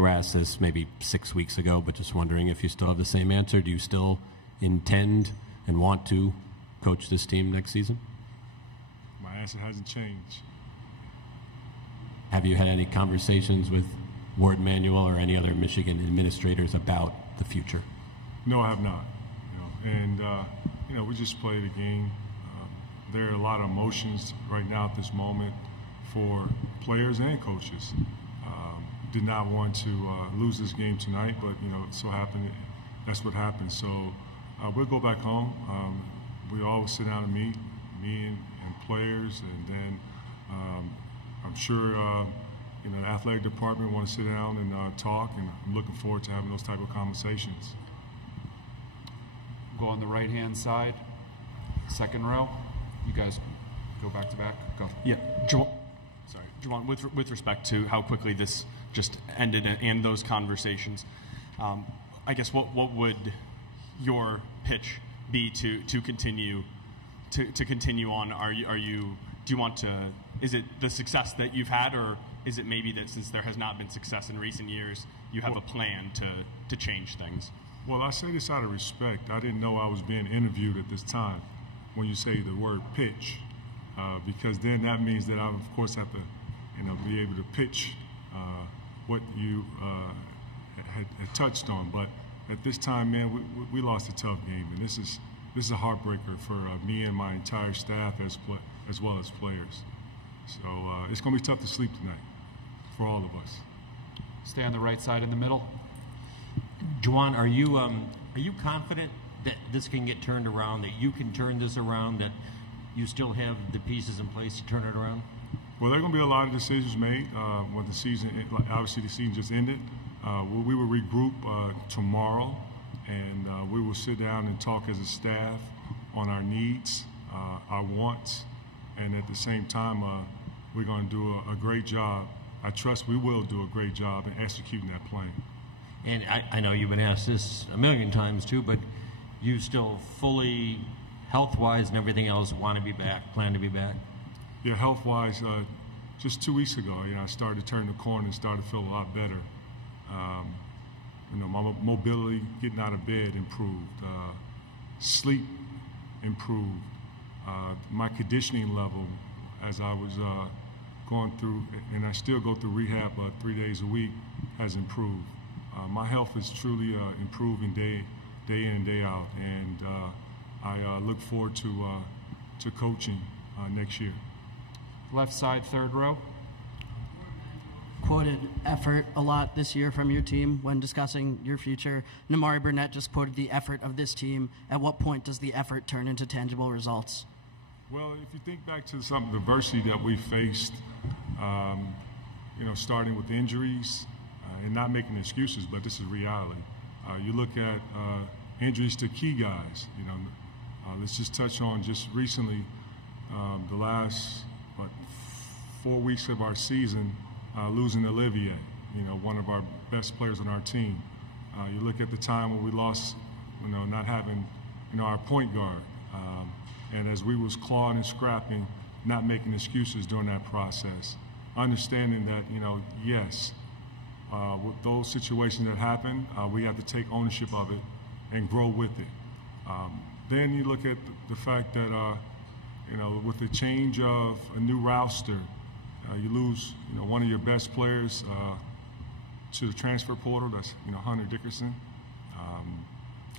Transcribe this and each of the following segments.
you were asked this maybe 6 weeks ago, but just wondering if you still have the same answer. Do you still intend and want to coach this team next season? My answer hasn't changed. Have you had any conversations with Ward Manuel or any other Michigan administrators about the future? No, I have not. We just played a game. There are a lot of emotions right now at this moment for players and coaches. Did not want to lose this game tonight, but it so happened that's what happened. So we'll go back home. We always sit down and meet, me and players, and then I'm sure the athletic department want to sit down and talk, and I'm looking forward to having those type of conversations. Go on the right-hand side, second row. You guys go back to back. Go. Yeah, Juwan, with respect to how quickly this just ended and those conversations, I guess what would your pitch be to continue to continue on? Do you want to? Is it the success that you've had, or is it maybe that since there has not been success in recent years, you have a plan to change things? Well, I say this out of respect. I didn't know I was being interviewed at this time when you say the word pitch, because then that means that I, of course, have to, be able to pitch what you had touched on. But at this time, man, we lost a tough game, and this is a heartbreaker for me and my entire staff as well as players. So it's going to be tough to sleep tonight for all of us. Stay on the right side in the middle. Juwan, are you confident that this can get turned around, that you can turn this around, that you still have the pieces in place to turn it around? Well, there are going to be a lot of decisions made when the season, obviously the season just ended. We will regroup tomorrow, and we will sit down and talk as a staff on our needs, our wants, and at the same time, we're going to do a great job. I trust we will do a great job in executing that plan. And I know you've been asked this a million times too, but you still fully, health-wise and everything else, want to be back, plan to be back? Yeah, health-wise, just 2 weeks ago, I started to turn the corner and started to feel a lot better. My mobility, getting out of bed improved, sleep improved, my conditioning level as I was going through, and I still go through rehab 3 days a week, has improved. My health is truly improving day in and day out, and I look forward to coaching next year. Left side, third row. Quoted effort a lot this year from your team when discussing your future. Namari Burnett just quoted the effort of this team. At what point does the effort turn into tangible results? Well, if you think back to some adversity that we faced, starting with injuries, and not making excuses, but this is reality. You look at injuries to key guys. Let's just touch on just recently the last 4 weeks of our season, losing Olivier, one of our best players on our team. You look at the time when we lost, not having, our point guard, and as we was clawing and scrapping, not making excuses during that process, understanding that, yes. With those situations that happen, we have to take ownership of it and grow with it. Then you look at the fact that, with the change of a new roster, you lose, one of your best players to the transfer portal. That's, Hunter Dickerson.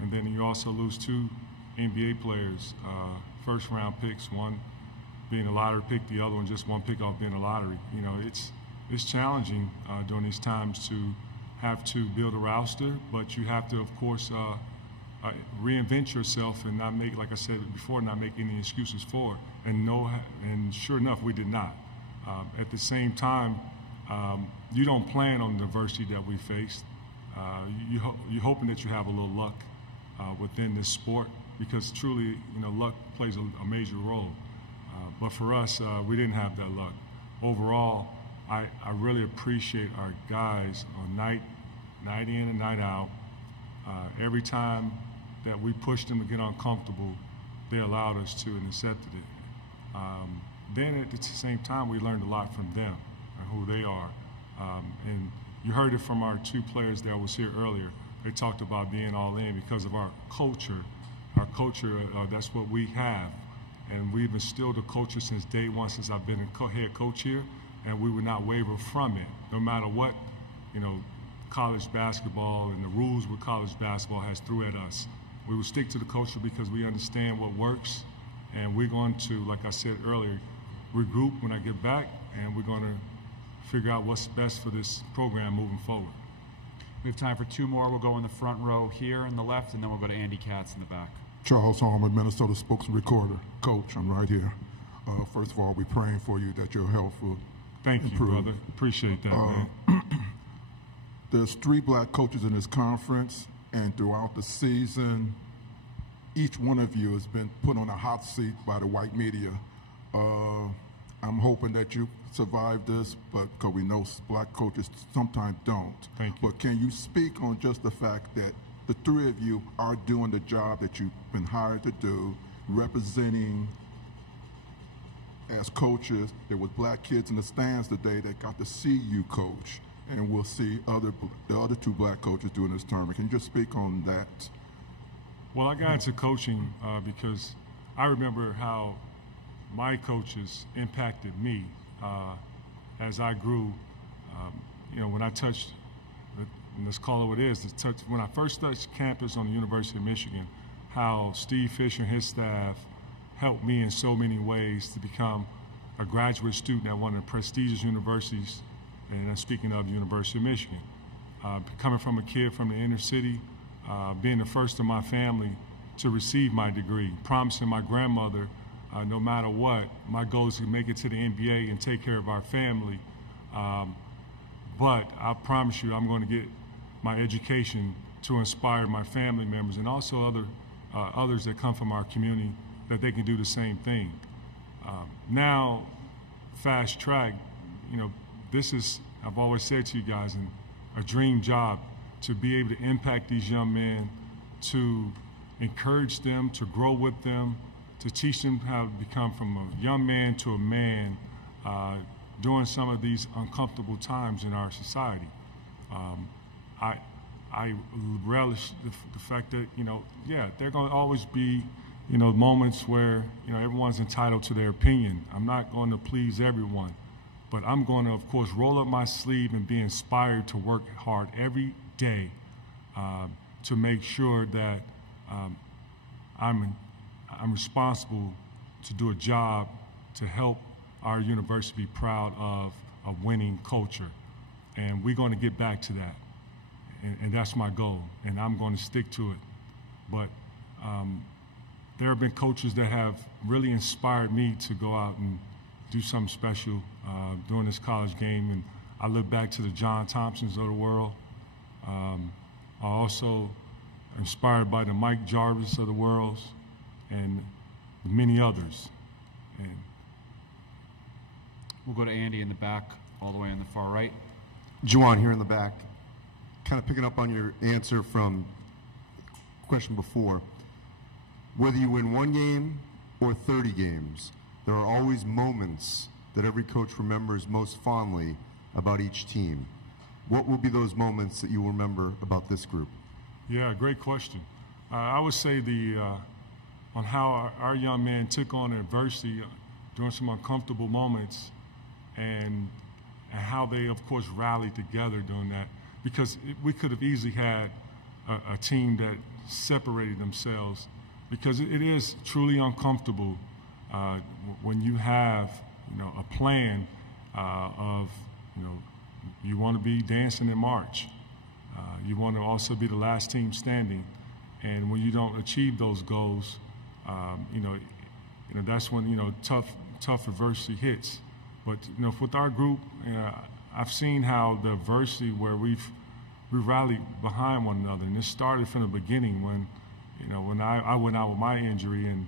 And then you also lose 2 NBA players, first-round picks, one being a lottery pick, the other one just one pick off being a lottery. It's challenging during these times to have to build a roster, but you have to, of course, reinvent yourself and not make, like I said before, not make any excuses for it. And sure enough, we did not. At the same time, you don't plan on the adversity that we faced. You're hoping that you have a little luck within this sport, because truly, luck plays a major role. But for us, we didn't have that luck. Overall, I really appreciate our guys on night in and night out. Every time that we pushed them to get uncomfortable, they allowed us to and accepted it. Then at the same time, we learned a lot from them and who they are. And you heard it from our two players that was here earlier. They talked about being all in because of our culture. Our culture, that's what we have. And we've instilled a culture since day one, since I've been a head coach here, and we would not waver from it, no matter what, college basketball and the rules with college basketball has threw at us. We will stick to the culture because we understand what works, and we're going to, like I said earlier, regroup when I get back, and we're going to figure out what's best for this program moving forward. We have time for two more. We'll go in the front row here in the left, and then we'll go to Andy Katz in the back. Charles Harmon, Minnesota spokesman recorder. Coach, I'm right here. First of all, we're praying for you that your health will Thank improve. you, brother. Appreciate that, man. There's 3 black coaches in this conference, and throughout the season, each one of you has been put on a hot seat by the white media. I'm hoping that you survive this, but because we know black coaches sometimes don't. Thank you. But can you speak on just the fact that the 3 of you are doing the job that you've been hired to do, representing as coaches? There was black kids in the stands today that got to see you coach, and we'll see the other 2 black coaches doing this tournament. Can you just speak on that? Well, I got into coaching because I remember how my coaches impacted me as I grew. When I touched, let's call it what it is, when I first touched campus on the University of Michigan, how Steve Fisher and his staff helped me in so many ways to become a graduate student at one of the prestigious universities, and I'm speaking of the University of Michigan. Coming from a kid from the inner city, being the first in my family to receive my degree, promising my grandmother, no matter what, my goal is to make it to the NBA and take care of our family. But I promise you, I'm going to get my education to inspire my family members and also others that come from our community, that they can do the same thing. Now, fast track, this is, I've always said to you guys, a dream job to be able to impact these young men, to encourage them, to grow with them, to teach them how to become from a young man to a man during some of these uncomfortable times in our society. I relish the fact that, there are going to always be, moments where, everyone's entitled to their opinion. I'm not going to please everyone, but I'm going to, of course, roll up my sleeve and be inspired to work hard every day to make sure that I'm responsible to do a job to help our university be proud of a winning culture. And we're going to get back to that. And that's my goal, and I'm going to stick to it. But there have been coaches that have really inspired me to go out and do something special during this college game. And I look back to the John Thompsons of the world. I also inspired by the Mike Jarvis of the world and many others. And we'll go to Andy in the back, all the way on the far right. Juwan here in the back. Kind of picking up on your answer from the question before. Whether you win 1 game or 30 games, there are always moments that every coach remembers most fondly about each team. What will be those moments that you will remember about this group? Yeah, great question. I would say on how our young men took on adversity during some uncomfortable moments, and how they, of course, rallied together during that. Because we could have easily had a team that separated themselves, because it is truly uncomfortable when you have, a plan of, you want to be dancing in March. You want to also be the last team standing. And when you don't achieve those goals, that's when, tough adversity hits. But, with our group, I've seen how the adversity where we rallied behind one another. And it started from the beginning when, when I went out with my injury, and,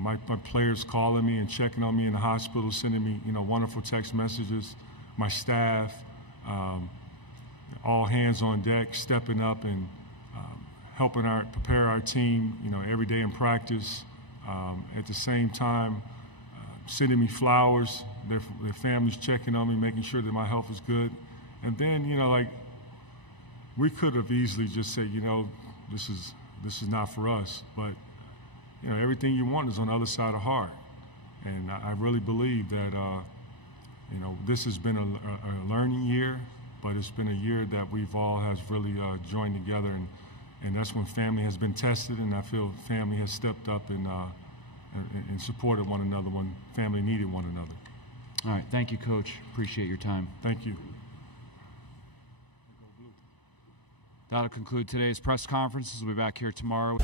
my players calling me and checking on me in the hospital, sending me, wonderful text messages, my staff, all hands on deck, stepping up and helping prepare our team, every day in practice. At the same time, sending me flowers, their families checking on me, making sure that my health is good. And then, you know, like, we could have easily just said, you know, this is not for us. But, you know, everything you want is on the other side of hard. And I really believe that, you know, this has been a learning year, but it's been a year that we've all has really joined together, and that's when family has been tested, and I feel family has stepped up and supported one another when family needed one another. All right. Thank you, Coach. Appreciate your time. Thank you. That'll conclude today's press conferences. We'll be back here tomorrow.